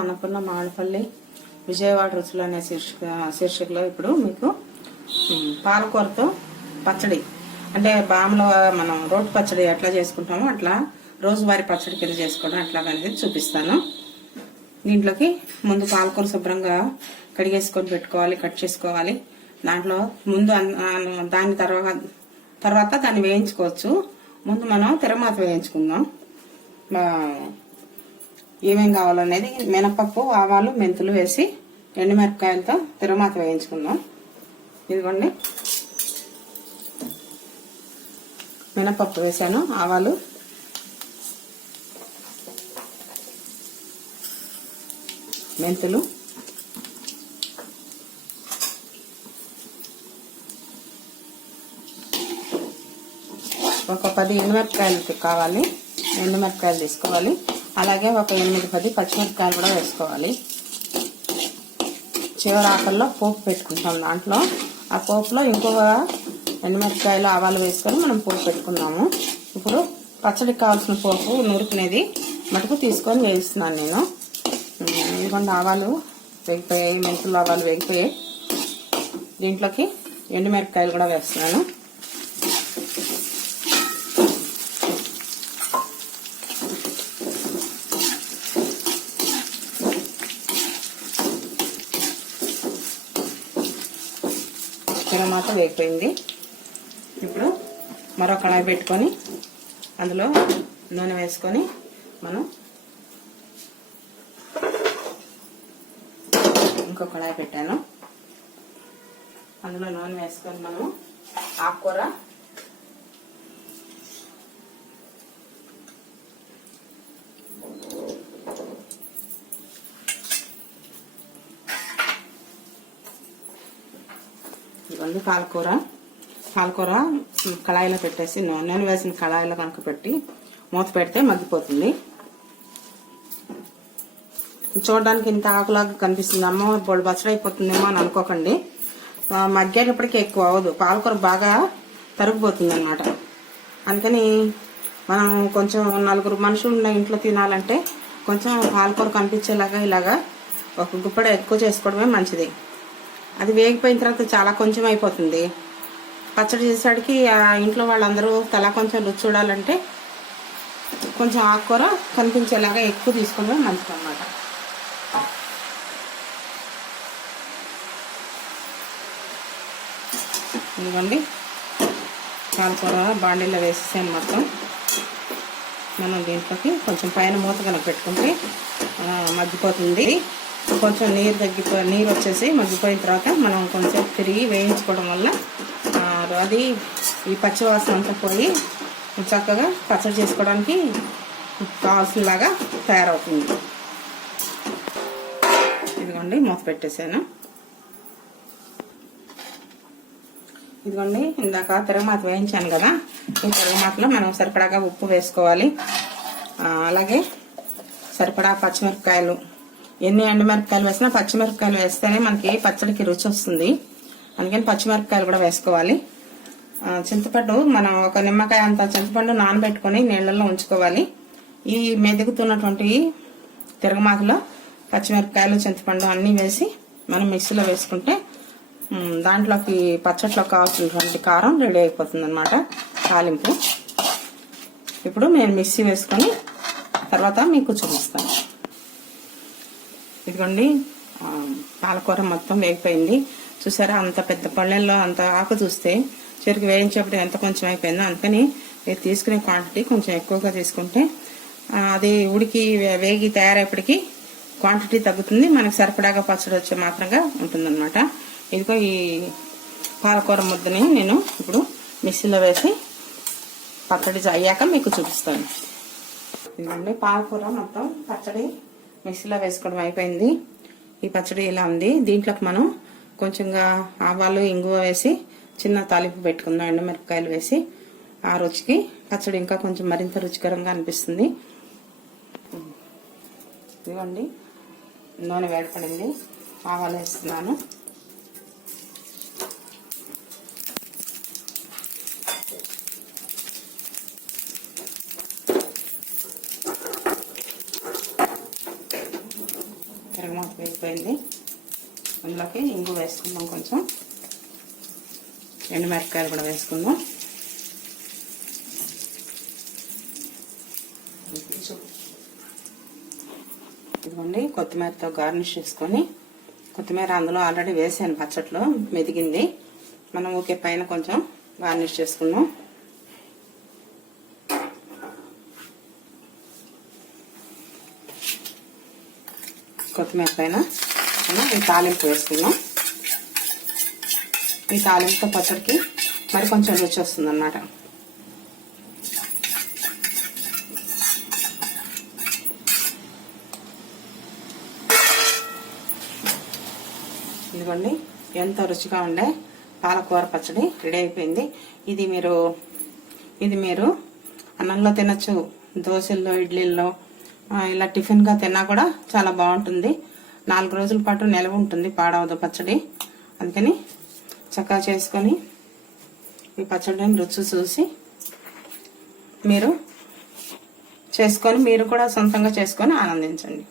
అన్నపూర్ణ మామిడిపల్లి విజయవాడ రుచులు అనే శీర్షికలో ఇప్పుడు మీకు పాలకూరతో పచ్చడి అంటే బామ్లో మనం రోటి పచ్చడి ఎట్లా చేసుకుంటామో అట్లా రోజువారీ పచ్చడి కింద చేసుకోవడం అట్లా అనేది చూపిస్తాను. దీంట్లోకి ముందు పాలకూర శుభ్రంగా కడిగేసుకొని పెట్టుకోవాలి, కట్ చేసుకోవాలి. దాంట్లో ముందు దాని తర్వాత దాన్ని వేయించుకోవచ్చు. ముందు మనం తిరమాత వేయించుకుందాం. ఏమేం కావాలనేది మినపప్పు, ఆవాలు, మెంతులు వేసి ఎండుమిరపకాయలతో తిరమాత వేయించుకుందాం. ఇదిగోండి మినపప్పు వేసాను, ఆవాలు, మెంతులు, ఒక 10 ఎండుమిరపకాయలు కావాలి, ఎండుమిరపకాయలు తీసుకోవాలి. అలాగే ఒక 8-10 పచ్చిమిరపకాయలు కూడా వేసుకోవాలి. చివరి ఆకల్లో పోపు పెట్టుకుంటాం. దాంట్లో ఆ పోపులో ఇంకొక ఎండుమిరపకాయలు, ఆవాలు వేసుకొని మనం పోపు పెట్టుకున్నాము. ఇప్పుడు పచ్చడికి కావాల్సిన పోపు నూరుకునేది మటుకు తీసుకొని వేయిస్తున్నాను నేను. ఇదిగోండి ఆవాలు వేగిపోయాయి, మెంతులు, ఆవాలు వేగిపోయాయి. దీంట్లోకి ఎండుమిరపకాయలు కూడా వేస్తున్నాను. తిరమాత వేగిపోయింది. ఇప్పుడు మరో కళాయి పెట్టుకొని అందులో నూనె వేసుకొని మనం ఇంకో కళాయి పెట్టాను. అందులో నూనె వేసుకొని మనం ఆకుకూర, ఇవన్నీ పాలకూర కళాయిలో పెట్టేసి నూనె వేసిన కళాయిలో కనుక పెట్టి మూత పెడితే మగ్గిపోతుంది. చూడడానికి ఇంత ఆకులాగా కనిపిస్తుంది, అమ్మో బొడి పచ్చడి అయిపోతుందేమో అని అనుకోకండి. మగ్గేటప్పటికి ఎక్కువ అవ్వదు, పాలకూర బాగా తరిగిపోతుంది అన్నమాట. అందుకని మనం కొంచెం 4 మనుషులు ఉన్న ఇంట్లో తినాలంటే కొంచెం పాలకూర కనిపించేలాగా ఇలాగా ఒక గుప్పడ ఎక్కువ చేసుకోవడమే మంచిది. అది వేగిపోయిన తర్వాత చాలా కొంచెం అయిపోతుంది. పచ్చడి చేసేసరికి ఆ ఇంట్లో వాళ్ళందరూ తలా కొంచెం రుచి చూడాలంటే కొంచెం ఆకుకూర కనిపించేలాగా ఎక్కువ తీసుకోవడమే మంచిది అన్నమాట. ఇదిగోండి పాలకూర బాండీలో వేసేసాను మొత్తం. మనం దీంట్లోకి కొంచెం పైన మూత కనుక పెట్టుకుంటే మగ్గిపోతుంది. కొంచెం నీరు వచ్చేసి మగ్గిపోయిన తర్వాత మనం కొంచెం తిరిగి వేయించుకోవడం వల్ల అది ఈ పచ్చివాసన అంతా పోయి చక్కగా పచ్చడి చేసుకోవడానికి కావాల్సినలాగా తయారవుతుంది. ఇదిగోండి మూత పెట్టేసాను. ఇదిగోండి ఇందాక తిరగమాత వేయించాను కదా, ఈ తిరగమాతలో మనం సరిపడాగా ఉప్పు వేసుకోవాలి. అలాగే సరిపడా పచ్చిమిరపకాయలు, ఎన్ని ఎండుమిరపకాయలు వేసినా పచ్చిమిరపకాయలు వేస్తేనే మనకి పచ్చడికి రుచి వస్తుంది. అందుకని పచ్చిమిరపకాయలు కూడా వేసుకోవాలి. చింతపండు మనం ఒక నిమ్మకాయ అంత చింతపండు నానబెట్టుకొని నీళ్ళల్లో ఉంచుకోవాలి. ఈ మెదుగుతున్నటువంటి తిరగమాతలో పచ్చిమిరపకాయలు, చింతపండు అన్నీ వేసి మనం మిక్సీలో వేసుకుంటే దాంట్లోకి పచ్చట్లో కావాల్సినటువంటి కారం రెడీ అయిపోతుంది అన్నమాట, తాలింపు. ఇప్పుడు నేను మిక్సీ వేసుకొని తర్వాత మీకు చూపిస్తాను. ఇదిగోండి పాలకూర మొత్తం వేగిపోయింది. చూసారా, అంత పెద్ద పళ్ళెల్లో అంత ఆకు చూస్తే చెరుకు వేయించేప్పుడు ఎంత కొంచెం అయిపోయిందో. అందుకని తీసుకునే క్వాంటిటీ కొంచెం ఎక్కువగా తీసుకుంటే అది ఉడికి వేగి తయారైనప్పటికీ క్వాంటిటీ తగ్గుతుంది, మనకు సరిపడాగా పచ్చడి వచ్చే మాత్రంగా ఉంటుందన్నమాట. ఇదిగో ఈ పాలకూర ముద్దని నేను ఇప్పుడు మిక్సీలో వేసి పచ్చడి అయ్యాక మీకు చూపిస్తాను. ఇదిగోండి పాలకూర మొత్తం పచ్చడి మిక్సీలో వేసుకోవడం అయిపోయింది. ఈ పచ్చడి ఇలా ఉంది. దీంట్లోకి మనం కొంచెంగా ఆవాలు, ఇంగువ వేసి చిన్న తాలింపు పెట్టుకుందాం. ఎండుమిరపకాయలు వేసి ఆ రుచికి పచ్చడి ఇంకా కొంచెం మరింత రుచికరంగా అనిపిస్తుంది. ఇదిగోండి నూనె వేడపడింది, ఆవాలు వేస్తున్నాను. తిరగమాత వేగిపోయింది. అందులోకి ఇంగు వేసుకుందాం, కొంచెం ఎండుమిరపకాయలు కూడా వేసుకుందాం. ఇదిగోండి, కొత్తిమీరతో గార్నిష్ చేసుకొని, కొత్తిమీర అందులో ఆల్రెడీ వేసాను పచ్చట్లో, మెదిగింది. మనం ఊకే పైన కొంచెం గార్నిష్ చేసుకుందాం. కొత్తిమీర పైన ఈ తాలింపు వేసుకుందాం. ఈ తాలింపుతో పచ్చడికి మరి కొంచెం రుచి వస్తుంది అన్నమాట. ఇదిగోండి, ఎంతో రుచిగా ఉండే పాలకూర పచ్చడి రెడీ అయిపోయింది. ఇది మీరు అన్నంలో తినచ్చు, దోశల్లో, ఇడ్లీల్లో, ఇలా టిఫిన్గా తిన్నా కూడా చాలా బాగుంటుంది. 4 రోజుల పాటు నిల్వ ఉంటుంది, పాడవదు పచ్చడి. అందుకని చక్కగా చేసుకొని ఈ పచ్చడిని రుచి చూసి మీరు కూడా సొంతంగా చేసుకొని ఆనందించండి.